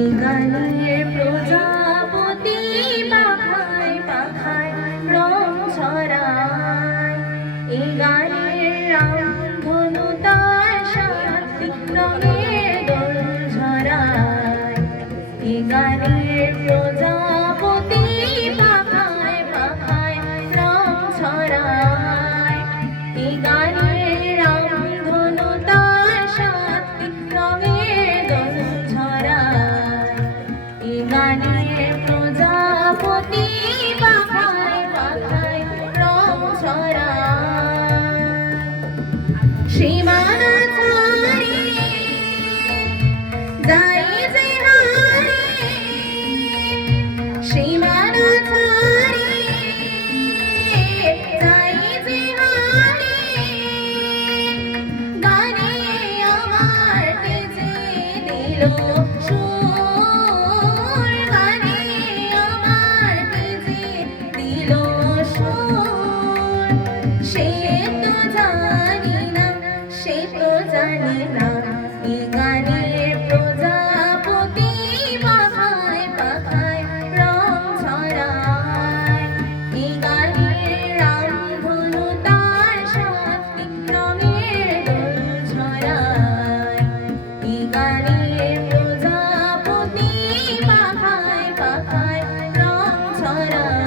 এই গানের প্রজাপতি পাখায় পাখায় রং ছড়ায়, এই গানের রামধনু তার সাথে রঙের দোল ঝরায়। এই গানের প্রজাপতি পাখায় পাখায় রং ছড়ায়, এই গানের রামধনু তার সাথে রঙের দোল ঝরায়। এই গানের প্রজাপতি পাখায় পাখায় রং ছড়ায়। সীমানা ছাড়িয়ে যায় যে হারিয়ে, সীমানা ছাড়িয়ে যায় যে হারিয়ে, গানে আমার তেজে দিল সুর, গানে আমার তেজে দিল সুর। সে তো জানি না, সে তো জানি না, এই গানের প্রজাপতি পাখায় পাখায় রং ছড়ায়, এই গানের রামধনু তার সাথে রঙের দোল ঝরায়। এই গানের প্রজাপতি পাখায় পাখায় রং ছড়ায়।